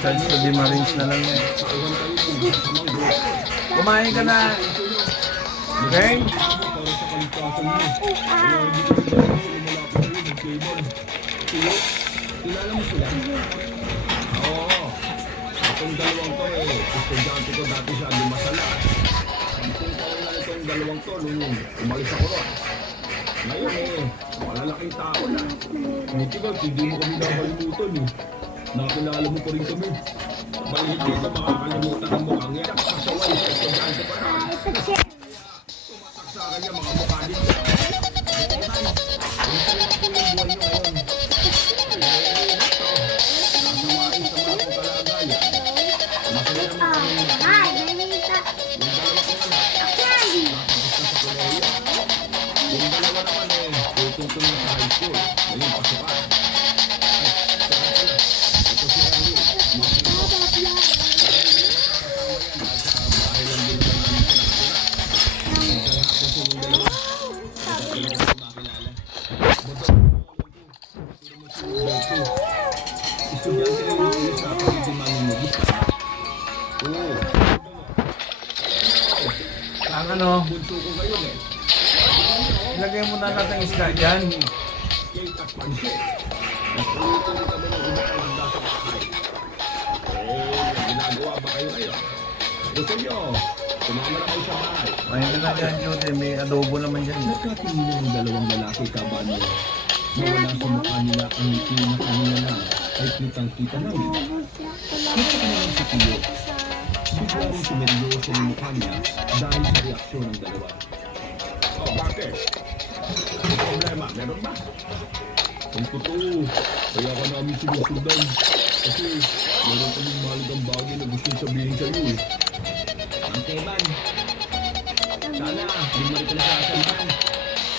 Charge to the Marines na lang yan. Kumain ka na. Okay? Kilala mo sila? Oo. Itong dalawang to estudyante ko dati sa Alimasala. Itong taon na itong dalawang to nung umalis ako ron. Ngayon malalaking tao na. Buti ka, hindi mo kami nakalimutan Nakilala mo pa rin kami. Balik dito makakalimutan ang mukhang yan. Kasaway sa estudyante pa na. Tumatak sa akin yung mga mukha din. Ilagay mo na natin isda dyan. Ginagawa ba kayo ngayon? Gusto nyo? Tumama na kayo sa bahay. Ayun na dyan, Jude. May adobo naman dyan. Nagkatingin ng dalawang lalaki kaban mo. Nawala sa mukha nila ang ngiti na kanina na ay kitang-kita namin. Kita ka naman si Tiyo. Bigla rin sumeryoso ng mukha niya dahil sa reaksyon ng dalawa. Oh, bakit? May problema, meron ba? Ang totoo, kaya ka namin sinusundan. Kasi meron kaming mahalagang bagay na gusto sabihin sa iyo Ang Teban, sana limari ka na sa asaman.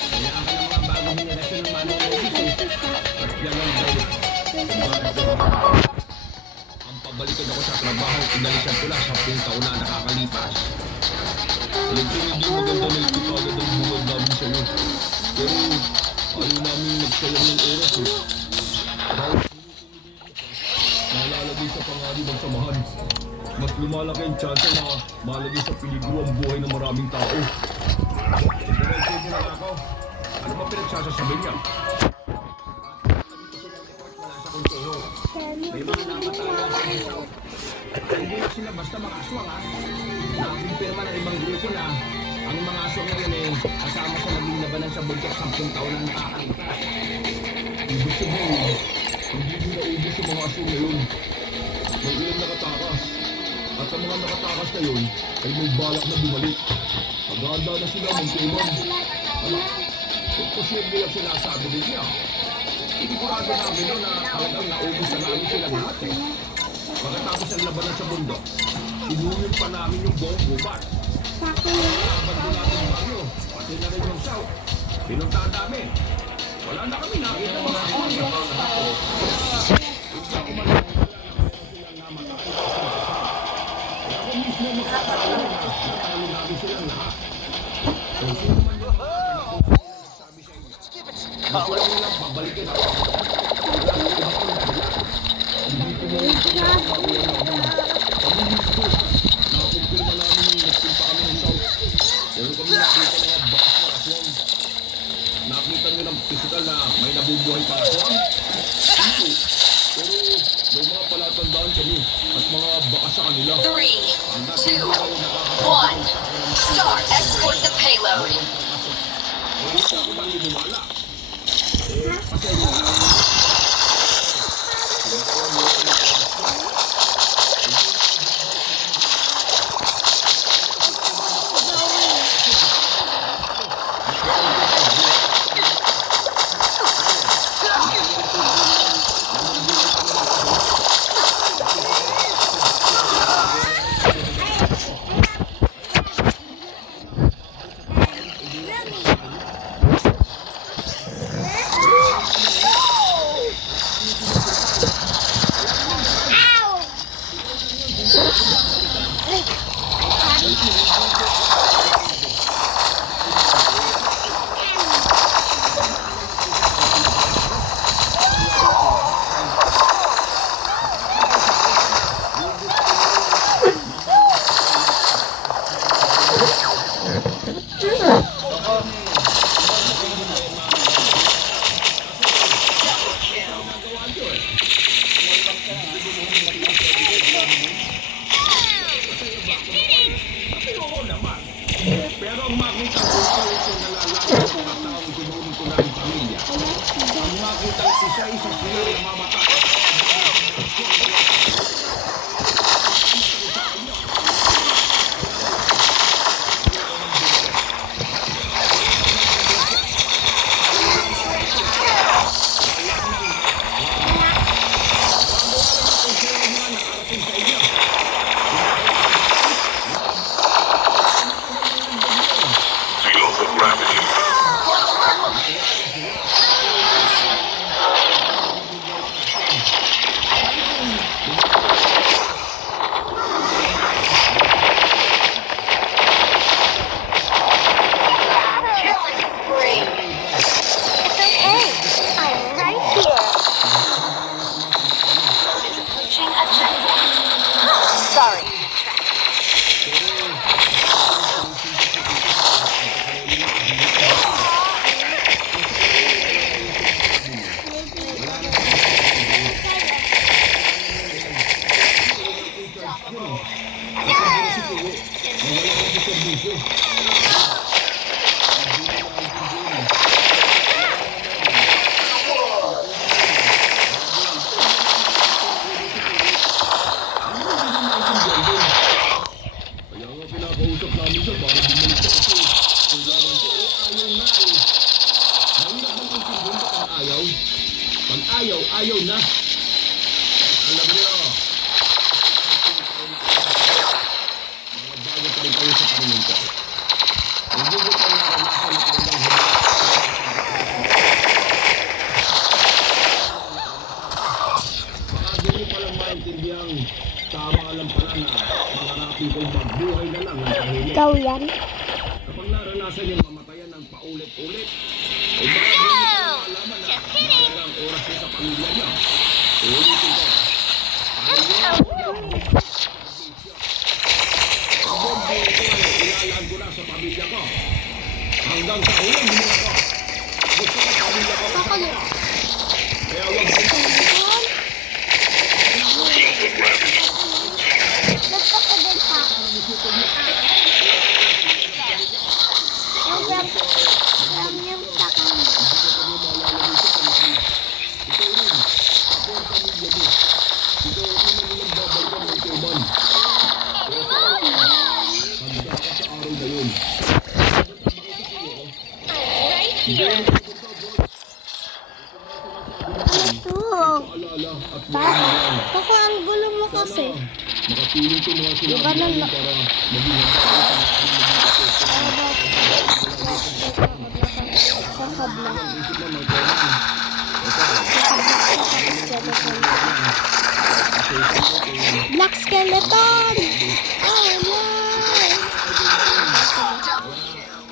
Kailangan ka ng mga bagong henerasyon ng manong at yan ang gawin. Ang pabalikan ako sa trabaho, inalisan ko lang 10 taon na nakakalipas. Alam ko hindi maganda na ito agad ang buwan namin sa iyo. Pero ayaw namin nagsayang ng oras Dahil nalalagay sa panganib ang samahan. Mas lumalaki ang tsansa na malagay sa peligro ang buhay ng maraming tao. Diretso mo lang ako. Ano ba pinagsasasabi niya? Wala sa konseho. May mga napatala sa isaw. Hindi na sila basta mga aswang Nakumpirma ng ibang grupo na ang mga aswang ngayon kasama sa naging labanan sa bundok 10 taon na nakakalipas. Ibig sabihin, hindi nila ubus yung mga aswang ngayon. May ilang nakatakas. At ang mga nakatakas na yun ay may balak na bumalik. Maganda na sila ng teman. Kung posible ang sinasabi din niya, sigurado namin na talagang naubos na namin sila lahat Pagkatapos ang labanan sa bundok, sinunod pa namin yung buong gubat. Laban din natin yung bagyo, pati na rin yung south. Pinuntahan namin. Wala na kami nakita mga aswang. Hindi ako manawala na silang namatay. Kaya ako mismo magkakala na natalo namin silang lahat. Kung sino man yung sabi sa inyo, gusto lang nilang babalikin ako. Wala ko iba kong nabila. Hindi ko mo yung kami mismo. Nakakumpirma namin yung nagsimpa kami ng south. Pero kami nakita mga bakas na aswang. Nakita nyo ng physical na may nabubuhay pa aswang? Hindi. Pero may mga palatandaan kami at mga bakas sa kanila. 3, 2, 1. Start. Export the payload. Hindi ako maniniwala. Pasensya na. ayaw na. Alam niyo, mga bago pa rin kayo sa paningin ko. Hindi ko pa naranasan na talagang huli. Baka di mo palang maintindihan. Tama alam pala na mangarapin kong magbuhay na lang ng tahimik. Ikaw yan. Kapag naranasan yung mamatayan ng paulit-ulit, o baka di mo palang malaman na maraming oras niya sa pamilya niya. Ulitin ko. Ilalaan ko na sa pamilya ko. Hanggang sa ulang hininga ko. Gusto ko pamilya ko kasama. Kaya huwag mo ito. Kako ang gulo mo kasi. Makapiling ko mga Iba na sinabi para maging Black skeleton! Oh no!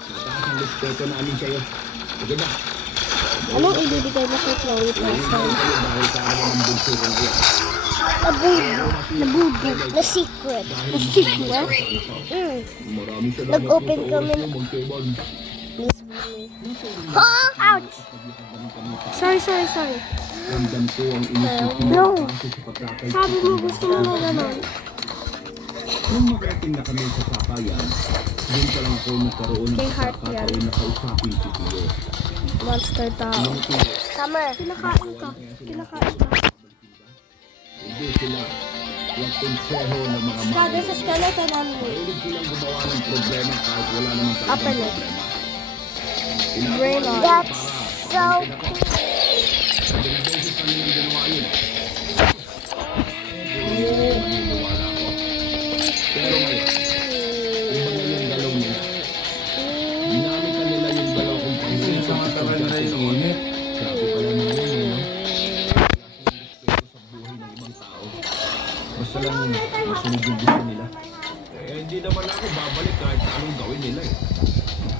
mataas ang respeto namin sa'yo. Sige na. Anong ibibigay mo kay Chloe Preston? Dahil sa araw ng bunso ko ngayon. Nabubo. The secret. The secret? Maraming salamat Nag-open po sa kami. oras mo, Mang Kevon. Miss Bonnie. Ouch! Sorry. Ramdam ko ang inisip mo No. kasi sa pagkakay. Sabi mo gusto mo na naman. Nung makarating na kami sa sakayan, doon pa lang ako nagkaroon ng Kay Heart yan. pagkakataon na kausapin si Tio. Monster tao. Nung Tio, Summer. Kinakain ka. hindi sila konseho ng mga Kada mga. sa skeleton namin. Mahilig silang gumawa ng problema kahit wala naman Upper talagang lip. problema. Brain on. That's so Ilang beses na nilang ginawa yun. Naniniwala ako. Pero ngayon, iba na yung galaw niya. Ginamit na nila yung galaw kung Kasi sa matagal na yung init. Sabi pala nila yun, no? Wala silang respeto sa buhay ng ibang tao. Basta lang masunod yung gusto nila. Eh, hindi naman ako babalik kahit anong gawin nila eh.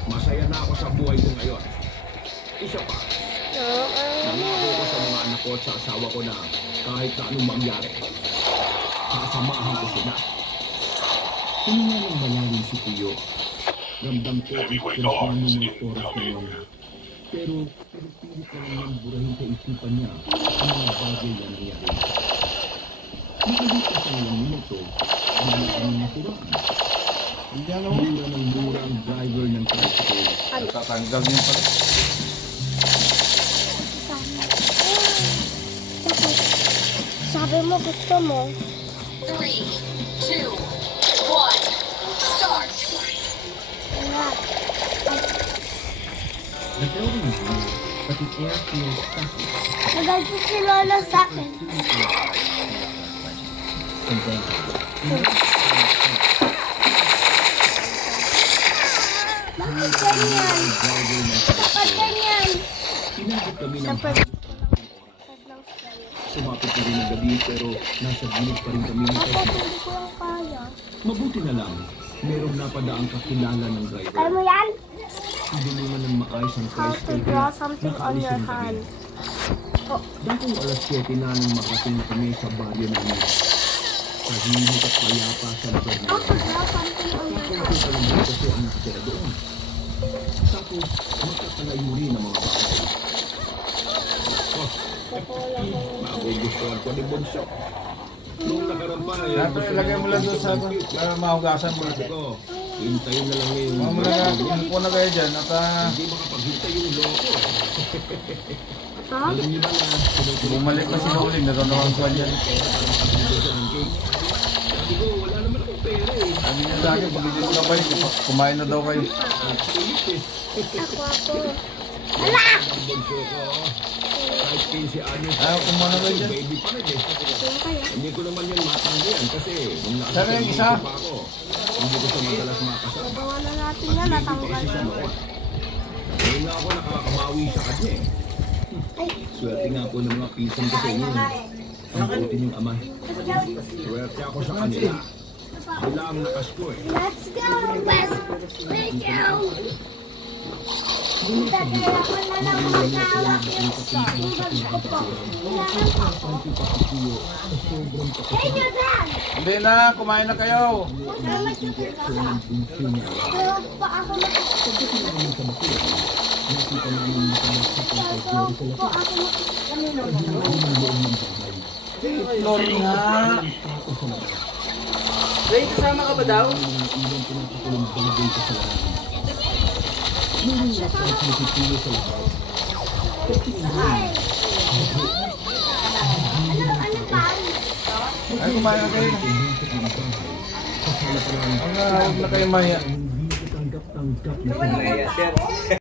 Masaya na ako sa buhay ko ngayon. Isa pa, nangako ko sa mga anak ko at sa asawa ko na kahit na anong mangyari, sasamahan ko sila. Huminga ng malalim si Tio. Ramdam ko ang kung ng mga oras na yun. Pero pilit na lang niyang burahin sa isipan niya ang mga bagay na nangyari. Nakalipas ang ilang minuto, bigla kami naturaan. Hindi ano. Mura ng mura ang driver ng tricycle. Tatanggal niya pa. Sabi mo gusto mo. 3, 2, 1, start! Wala. The building is new, but the air feels stuffy. Nagalito si Lola sa akin. And then, Bakit ganyan? driver ng Bakit ganyan? Inabot kami ng Siyempre, sumapit na rin ang gabi pero nasa gilid pa rin kami ng bakit tricycle. hindi ko lang kaya? Mabuti na lang, merong napadaang kakilala ng Kaya driver. mo yan? Hindi naman ng maayos ang How to tricycle draw kaya something on nakaalis your rin kami. hand. Oh, Dakong alas 7 na nang makating na kami sa baryo namin. Tahimik at payapa sa lugar na how to yun. draw something on your hand. Tapos lang kasi ang nakatira doon. Tapos magkakalayo rin ang mga bahay. Magugustuhan ko ni Bonso. Nung nakarampa na yan, Dapat ilagay mo lang doon sa para mahugasan mo. sabi ko, hintayin na lang ngayon. Mga mula na, umupo na kayo dyan at Hindi makapaghintay yung loko. Ha? Alam niyo ba na bumalik pa sila ulit. Meron naman kwan yan. sabi ko, wala naman akong pera eh. Sabi niya sa akin, pag hindi mo na kayo, kumain na daw kayo. Ako. Ang Bonso ko. kahit 15 anyos. Ayaw kumano kayo dyan. Baby pa rin eh. Kaya kayo. Hindi ko naman yun matanggihan kasi nung Sabi yung isa? pa ako, hindi ko siya madalas makasama. Gawa na natin yan. Natanggal Kasi siya na. noon. Ngayon nga ako nakakabawi sa kanya eh. Swerte nga po ng mga pisan kasi yun. Ang buti yung ama. Swerte ako sa kanila. Sila ang nakas ko eh. Let's go, West. Let's go. Tita, kaya ko na lang matawag yung bag ko po. Kailangan ko po. Hey, you're done. Hindi na, kumain na kayo. Salamat ka po. Pero pa ako Lord nga. Ray, kasama ka ba daw? Ano pa? Ay, kumain na kayo. Huwag na kayo maya. Kaya, sir.